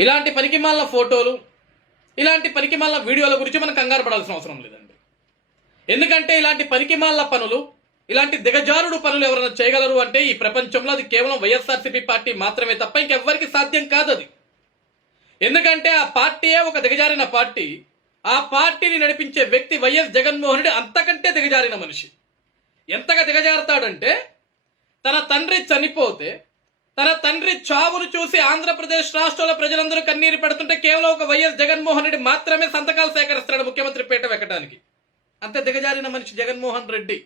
ఇలాంటి పనికిమాలిన ఫోటోలు, ఇలాంటి పనికిమాలిన వీడియోల గురించి మనం కంగారు పడాల్సిన అవసరం లేదండి. ఎందుకంటే ఇలాంటి పనికిమాలిన పనులు, ఇలాంటి దిగజారుడు పనులు ఎవరైనా చేయగలరు అంటే ఈ ప్రపంచంలో అది కేవలం వైఎస్ఆర్సీపీ పార్టీ మాత్రమే తప్ప ఇంకెవ్వరికి సాధ్యం కాదు అది. ఎందుకంటే ఆ పార్టీయే ఒక దిగజారిన పార్టీ. ఆ పార్టీని నడిపించే వ్యక్తి వైఎస్ జగన్మోహన్ రెడ్డి అంతకంటే దిగజారిన మనిషి. ఎంతగా దిగజారుతాడంటే తన తండ్రి చనిపోతే, తన తండ్రి చావును చూసి ఆంధ్రప్రదేశ్ రాష్ట్రంలో ప్రజలందరూ కన్నీరు పెడుతుంటే కేవలం ఒక వైఎస్ జగన్మోహన్ రెడ్డి మాత్రమే సంతకాలు సేకరిస్తాడు ముఖ్యమంత్రి పీఠం ఎక్కడానికి. అంత దిగజారిన మనిషి జగన్మోహన్ రెడ్డి.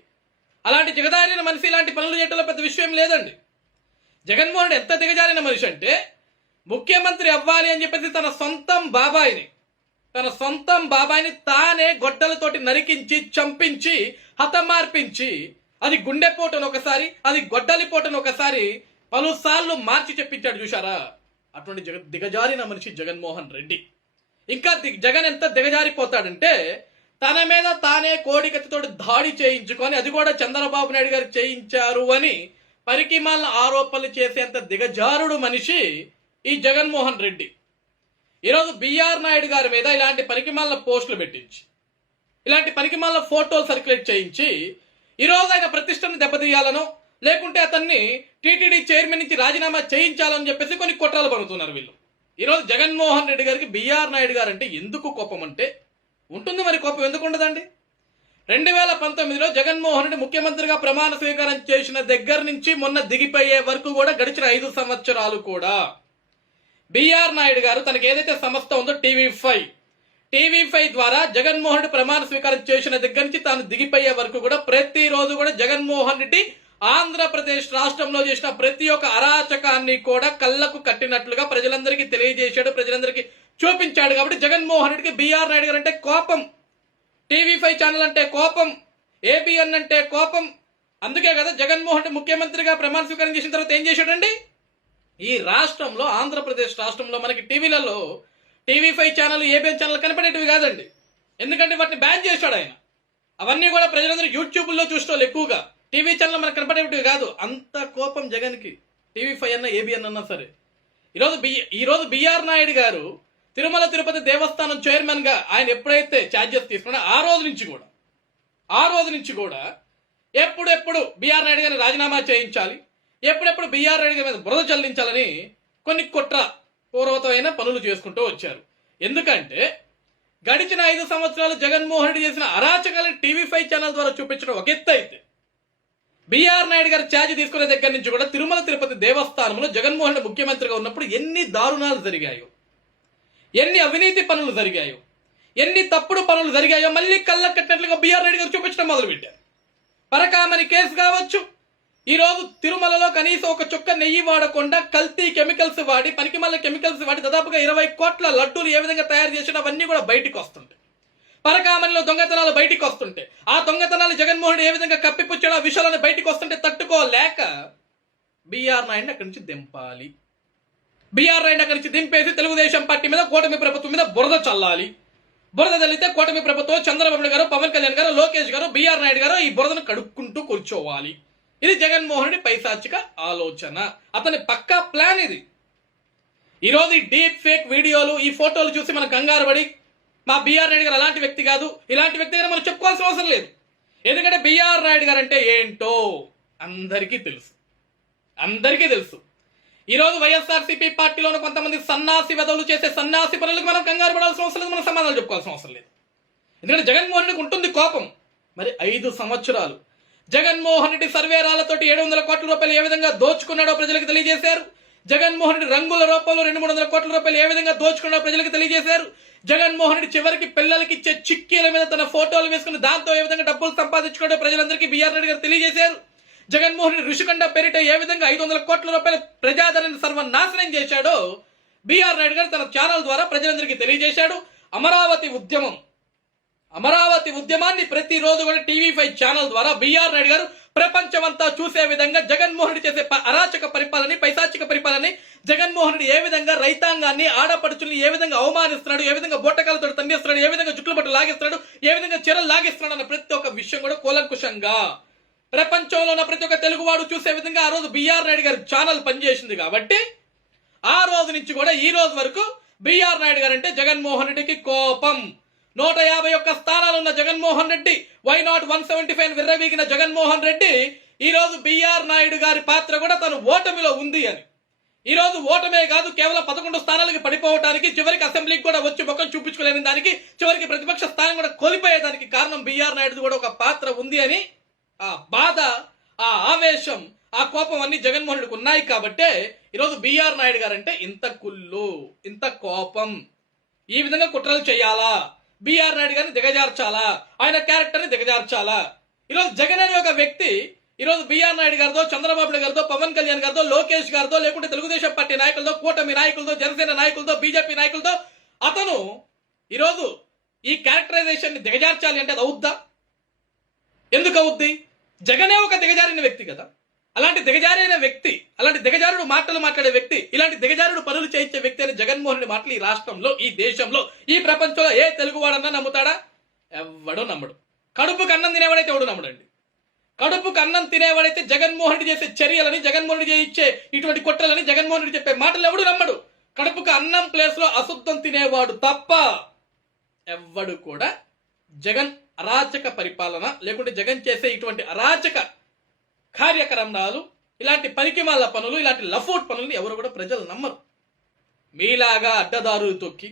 అలాంటి దిగజారిన మనిషి ఇలాంటి పనులు చేయడంలో పెద్ద విషయం లేదండి. జగన్మోహన్ రెడ్డి ఎంత దిగజారిన మనిషి అంటే ముఖ్యమంత్రి అవ్వాలి అని చెప్పేసి తన సొంతం బాబాయిని తానే గొడ్డలతోటి నరికించి, చంపించి, హతమార్పించి, అది గుండెపోటును ఒకసారి, అది గొడ్డలిపోటును ఒకసారి పలుసార్లు మార్చి చెప్పించాడు చూశారా. అటువంటి దిగజారిన మనిషి జగన్మోహన్ రెడ్డి. ఇంకా జగన్ ఎంత దిగజారిపోతాడంటే తన మీద తానే కోడికత్తితో దాడి చేయించుకొని, అది కూడా చంద్రబాబు నాయుడు గారు చేయించారు అని పరికిమాల ఆరోపణలు చేసేంత దిగజారుడు మనిషి ఈ జగన్మోహన్ రెడ్డి. ఈరోజు బిఆర్ నాయుడు గారి మీద ఇలాంటి పనికిమాల పోస్టులు పెట్టించి, ఇలాంటి పనికిమాల ఫోటోలు సర్క్యులేట్ చేయించి ఈరోజు ఆయన ప్రతిష్టను దెబ్బతీయాలనో, లేకుంటే అతన్ని టీటీడీ చైర్మన్ నుంచి రాజీనామా చేయించాలని చెప్పేసి కొన్ని కుట్రలు పడుతున్నారు వీళ్ళు. ఈరోజు జగన్మోహన్ రెడ్డి గారికి బిఆర్ నాయుడు గారు అంటే ఎందుకు కోపం అంటే ఉంటుంది, మరి కోపం ఎందుకు ఉండదండి. 2019లో జగన్మోహన్ రెడ్డి ముఖ్యమంత్రిగా ప్రమాణ స్వీకారం చేసిన దగ్గర నుంచి మొన్న దిగిపోయే వరకు కూడా గడిచిన 5 సంవత్సరాలు కూడా బిఆర్ నాయుడు గారు తనకి ఏదైతే సంస్థ ఉందో టీవీ5 ద్వారా జగన్మోహన్ రెడ్డి ప్రమాణ స్వీకారం చేసిన దగ్గర నుంచి తాను దిగిపోయే వరకు కూడా ప్రతిరోజు కూడా జగన్మోహన్ రెడ్డి ఆంధ్రప్రదేశ్ రాష్ట్రంలో చేసిన ప్రతి ఒక్క అరాచకాన్ని కూడా కళ్ళకు కట్టినట్లుగా ప్రజలందరికీ తెలియజేశాడు, ప్రజలందరికీ చూపించాడు. కాబట్టి జగన్మోహన్ రెడ్డికి బిఆర్ నాయుడు గారు అంటే కోపం, టీవీ5 ఛానల్ అంటే కోపం, ఏబిఎన్ అంటే కోపం. అందుకే కదా జగన్మోహన్ రెడ్డి ముఖ్యమంత్రిగా ప్రమాణ స్వీకారం చేసిన తర్వాత ఏం చేశాడండి, ఈ రాష్ట్రంలో, ఆంధ్రప్రదేశ్ రాష్ట్రంలో మనకి టీవీలలో టీవీ5 ఛానల్, ఏబిఎన్ ఛానల్ కనపడేటివి కాదండి. ఎందుకంటే వాటిని బ్యాన్ చేశాడు ఆయన. అవన్నీ కూడా ప్రజలందరూ యూట్యూబ్లో చూసేవాళ్ళు ఎక్కువగా, టీవీ ఛానల్ మనకు కనపడేటివి కాదు. అంత కోపం జగన్కి, టీవీ5 అన్నా ఏబిఎన్ అన్నా సరే. ఈరోజు బిఆర్ నాయుడు గారు తిరుమల తిరుపతి దేవస్థానం చైర్మన్ గా ఆయన ఎప్పుడైతే ఛార్జెస్ తీసుకున్నా ఆ రోజు నుంచి కూడా ఎప్పుడెప్పుడు బిఆర్ నాయుడు గారిని రాజీనామా చేయించాలి, ఎప్పుడెప్పుడు బిఆర్ నాయుడు గారి మీద బురద చల్లించాలని కొన్ని కుట్ర పూర్వతమైన పనులు చేసుకుంటూ వచ్చారు. ఎందుకంటే గడిచిన 5 సంవత్సరాలు జగన్మోహన్ రెడ్డి చేసిన అరాచకాలను టీవీ5 ఛానల్ ద్వారా చూపించడం ఒక ఎత్తు అయితే, బిఆర్ నాయుడు గారు ఛార్జ్ తీసుకునే దగ్గర నుంచి కూడా తిరుమల తిరుపతి దేవస్థానంలో జగన్మోహన్ రెడ్డి ముఖ్యమంత్రిగా ఉన్నప్పుడు ఎన్ని దారుణాలు జరిగాయో, ఎన్ని అవినీతి పనులు జరిగాయో, ఎన్ని తప్పుడు పనులు జరిగాయో మళ్ళీ కళ్ళ కట్టినట్లుగా బిఆర్ నాయుడు గారు చూపించడం మొదలుపెట్టారు. పరకామణి కేసు కావచ్చు, ఈరోజు తిరుమలలో కనీసం ఒక చుక్క నెయ్యి వాడకుండా కల్తీ కెమికల్స్ వాడి, పనికిమాల కెమికల్స్ వాడి దాదాపుగా 20 కోట్ల లడ్డూలు ఏ విధంగా తయారు చేసినా అవన్నీ కూడా బయటికి వస్తుంటాయి. పరకామణిలో దొంగతనాలు బయటికి వస్తుంటే, ఆ దొంగతనాలు జగన్మోహన్ రెడ్డి ఏ విధంగా కప్పిపుచ్చాడో ఆ విషయాలను బయటికి వస్తుంటే తట్టుకోలేక బిఆర్ నాయుడిని అక్కడి నుంచి దింపాలి. బిఆర్ నాయుడు అక్కడి నుంచి దింపేసి తెలుగుదేశం పార్టీ మీద, కూటమి ప్రభుత్వం మీద బురద చల్లాలి. బురద చల్లితే కూటమి ప్రభుత్వం, చంద్రబాబు నాయుడు గారు, పవన్ కళ్యాణ్ గారు, లోకేష్ గారు, బిఆర్ నాయుడు గారు ఈ బురదను కడుక్కుంటూ కూర్చోవాలి. ఇది జగన్మోహన్ రెడ్డి పైశాచిక ఆలోచన, అతని పక్కా ప్లాన్ ఇది. ఈరోజు ఈ డీప్ ఫేక్ వీడియోలు, ఈ ఫోటోలు చూసి మనం కంగారు పడి మా బిఆర్ నాయుడు గారు అలాంటి వ్యక్తి కాదు, ఇలాంటి వ్యక్తి గారు మనం చెప్పుకోవాల్సిన అవసరం లేదు. ఎందుకంటే బిఆర్ నాయుడు గారు అంటే ఏంటో అందరికీ తెలుసు. ఈరోజు వైఎస్ఆర్సీపీ పార్టీలోని కొంతమంది సన్నాసి వెధవులు చేసే సన్నాసి పనులకు మనం కంగారు పడాల్సిన అవసరం లేదు, మనం సమాధానాలు చెప్పుకోవాల్సిన అవసరం లేదు. ఎందుకంటే జగన్మోహన్ రెడ్డికి ఉంటుంది కోపం. మరి 5 సంవత్సరాలు జగన్మోహన్ రెడ్డి సర్వేరాలతోటి 700 కోట్ల రూపాయలు ఏ విధంగా దోచుకున్నాడో ప్రజలకు తెలియజేశారు. జగన్మోహన్ రెడ్డి రంగుల రూపంలో 200-300 కోట్ల రూపాయలు ఏ విధంగా దోచుకున్నాడో ప్రజలకు తెలియజేశారు. జగన్మోహన్ రెడ్డి చివరికి పిల్లలకి ఇచ్చే చిక్కీల మీద తన ఫోటోలు వేసుకుని దాంతో ఏ విధంగా డబ్బులు సంపాదించుకున్నాడో ప్రజలందరికీ బిఆర్ నాయుడు గారు తెలియజేశారు. జగన్మోహన్ రెడ్డి ఋషికొండ పేరిట ఏ విధంగా 500 కోట్ల రూపాయల ప్రజాదరణ సర్వనాశనం చేశాడో బిఆర్ నాయుడు గారు తన ఛానల్ ద్వారా ప్రజలందరికీ తెలియజేశాడు. అమరావతి ఉద్యమాన్ని ప్రతిరోజు కూడా టీవీ5 ఛానల్ ద్వారా బిఆర్ నాయుడు గారు ప్రపంచమంతా చూసే విధంగా జగన్మోహన్ రెడ్డి చేసే అరాచక పరిపాలన, పైశాచిక పరిపాలన, జగన్మోహన్ రెడ్డి ఏ విధంగా రైతాంగాన్ని, ఆడపడుచుల్ని ఏ విధంగా అవమానిస్తున్నాడు, ఏ విధంగా బొట్టకాలతో తండిస్తున్నాడు, ఏ విధంగా జుట్లు బట్టలు లాగిస్తున్నాడు, ఏ విధంగా చీరలు లాగిస్తున్నాడు అన్న ప్రతి ఒక్క విషయం కూడా కూలంకుషంగా ప్రపంచంలో ఉన్న ప్రతి ఒక్క తెలుగువాడు చూసే విధంగా ఆ రోజు బిఆర్ నాయుడు గారి ఛానల్ పనిచేసింది. కాబట్టి ఆ రోజు నుంచి కూడా ఈ రోజు వరకు బిఆర్ నాయుడు గారు అంటే జగన్మోహన్ రెడ్డికి కోపం. 151 స్థానాలు ఉన్న జగన్మోహన్ రెడ్డి, వై నాట్ 175 విర్రవీగిన జగన్మోహన్ రెడ్డి ఈ రోజు బిఆర్ నాయుడు గారి పాత్ర కూడా తను ఓటమిలో ఉంది అని. ఈ రోజు ఓటమే కాదు, కేవలం 11 స్థానాలకి పడిపోవడానికి, చివరికి అసెంబ్లీకి కూడా వచ్చి ముఖం చూపించుకోలేని దానికి, చివరికి ప్రతిపక్ష స్థానం కూడా కోల్పోయేదానికి కారణం బిఆర్ నాయుడు కూడా ఒక పాత్ర ఉంది అని ఆ బాధ, ఆ ఆవేశం, ఆ కోపం అన్ని జగన్మోహన్ రెడ్డికి ఉన్నాయి. కాబట్టే ఈరోజు బిఆర్ నాయుడు గారు అంటే ఇంత కుళ్ళు, ఇంత కోపం, ఈ విధంగా కుట్రలు చేయాలా, బిఆర్ నాయుడు గారిని దిగజార్చాలా, ఆయన క్యారెక్టర్ని దిగజార్చాలా. ఈరోజు జగన్ అనే ఒక వ్యక్తి ఈరోజు బిఆర్ నాయుడు గారితో, చంద్రబాబు నాయుడు గారితో, పవన్ కళ్యాణ్ గారితో, లోకేష్ గారితో, లేకుంటే తెలుగుదేశం పార్టీ నాయకులతో, కూటమి నాయకులతో, జనసేన నాయకులతో, బీజేపీ నాయకులతో అతను ఈరోజు ఈ క్యారెక్టరైజేషన్ ని దిగజార్చాలి అంటే అది అవుద్దా? ఎందుకు అవుద్ది? జగనే ఒక దిగజారిన వ్యక్తి కదా. అలాంటి దిగజారైన వ్యక్తి, అలాంటి దిగజారుడు మాటలు మాట్లాడే వ్యక్తి, ఇలాంటి దిగజారుడు పనులు చేయించే వ్యక్తి అని జగన్మోహన్ రెడ్డి మాటలు ఈ రాష్ట్రంలో, ఈ దేశంలో, ఈ ప్రపంచంలో ఏ తెలుగువాడన్నా నమ్ముతాడా? ఎవడో నమ్మడు. కడుపుకు అన్నం తినేవాడైతే ఎవడు నమ్మడండి. కడుపుకు అన్నం తినేవాడైతే జగన్మోహన్ రెడ్డి చేసే చర్యలని, జగన్మోహన్ రెడ్డి చేయించే ఇటువంటి కుట్రలని, జగన్మోహన్ రెడ్డి చెప్పే మాటలు ఎవడు నమ్మడు. కడుపుకు అన్నం ప్లేస్ లో అశుద్ధం తినేవాడు తప్ప ఎవ్వడు కూడా జగన్ అరాచక పరిపాలన, లేకుంటే జగన్ చేసే ఇటువంటి అరాచక కార్యక్రమాలు, ఇలాంటి పనికిమాల పనులు, ఇలాంటి లఫోట్ పనులని ఎవరు కూడా ప్రజలు నమ్మరు. మీలాగా అడ్డదారులు తొక్కి,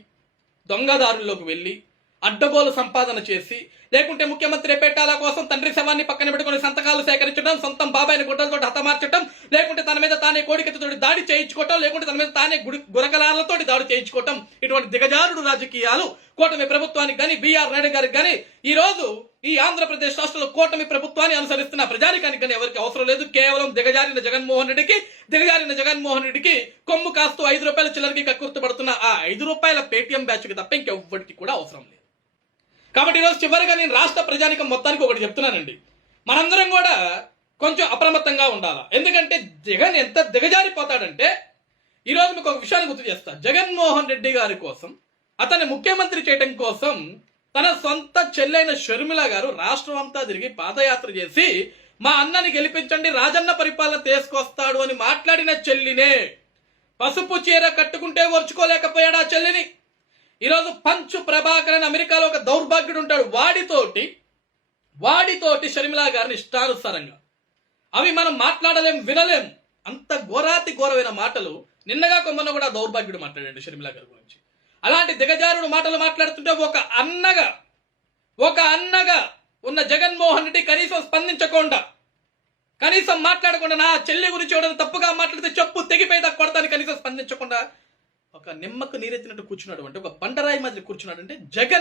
దొంగదారుల్లోకి వెళ్ళి, అడ్డగోలు సంపాదన చేసి, లేకుంటే ముఖ్యమంత్రి పేటాల కోసం తండ్రి శవాన్ని పక్కన పెట్టుకుని సంతకాలు సేకరించడం, సొంతం బాబాయిని గుడ్డలతో హతమార్చడం, లేకుంటే తన మీద తానే కోడికతో దాడి చేయించుకోవటం, లేకుంటే తన మీద తానే గురకలాలతో దాడి చేయించుకోవటం, ఇటువంటి దిగజారుడు రాజకీయాలు కూటమి ప్రభుత్వానికి కానీ, బిఆర్ నాయుడు గారికి కానీ, ఈ రోజు ఈ ఆంధ్రప్రదేశ్ రాష్ట్రంలో కూటమి ప్రభుత్వాన్ని అనుసరిస్తున్న ప్రజానికానికి కానీ ఎవరికి అవసరం లేదు. కేవలం దిగజారిన జగన్మోహన్ రెడ్డికి కొమ్ము కాస్తూ 5 రూపాయల చిల్లరకి కక్కుర్తుపడుతున్న ఆ 5 రూపాయల పేటీఎం బ్యాచ్ కి తప్ప ఇంకెవ్వరికి కూడా అవసరం లేదు. కాబట్టి ఈరోజు చివరిగా నేను రాష్ట్ర ప్రజానికం మొత్తానికి ఒకటి చెప్తున్నానండి, మనందరం కూడా కొంచెం అప్రమత్తంగా ఉండాలి. ఎందుకంటే జగన్ ఎంత దిగజారిపోతాడంటే, ఈరోజు మీకు ఒక విషయాన్ని గుర్తు చేస్తా. జగన్మోహన్ రెడ్డి గారి కోసం, అతన్ని ముఖ్యమంత్రి చేయడం కోసం తన సొంత చెల్లైన షర్మిల గారు రాష్ట్రం అంతా తిరిగి పాదయాత్ర చేసి మా అన్నని గెలిపించండి, రాజన్న పరిపాలన తీసుకొస్తాడు అని మాట్లాడిన చెల్లినే పసుపు చీర కట్టుకుంటే ఓర్చుకోలేకపోయాడు ఆ చెల్లిని. ఈరోజు పంచు ప్రభాకర్ అని అమెరికాలో ఒక దౌర్భాగ్యుడు ఉంటాడు, వాడితోటి షర్మిల గారిని ఇష్టానుసారంగా, అవి మనం మాట్లాడలేం, వినలేం, అంత ఘోరాతి ఘోరమైన మాటలు నిన్నగా కొమ్మన్న కూడా దౌర్భాగ్యుడు మాట్లాడండి షర్మిల గారి గురించి. అలాంటి దిగజారుడు మాటలు మాట్లాడుతుంటే ఒక అన్నగా ఉన్న జగన్మోహన్ రెడ్డి కనీసం స్పందించకుండా, కనీసం మాట్లాడకుండా, నా చెల్లి గురించి ఎవరైనా తప్పుగా మాట్లాడితే చెప్పు తెగిపోయి కొడతాను కనీసం స్పందించకుండా ఒక నిమ్మకు నీరెత్తినట్టు కూర్చున్నాడు అంటే, ఒక బండరాయి మాదిరి కూర్చున్నాడు అంటే జగన్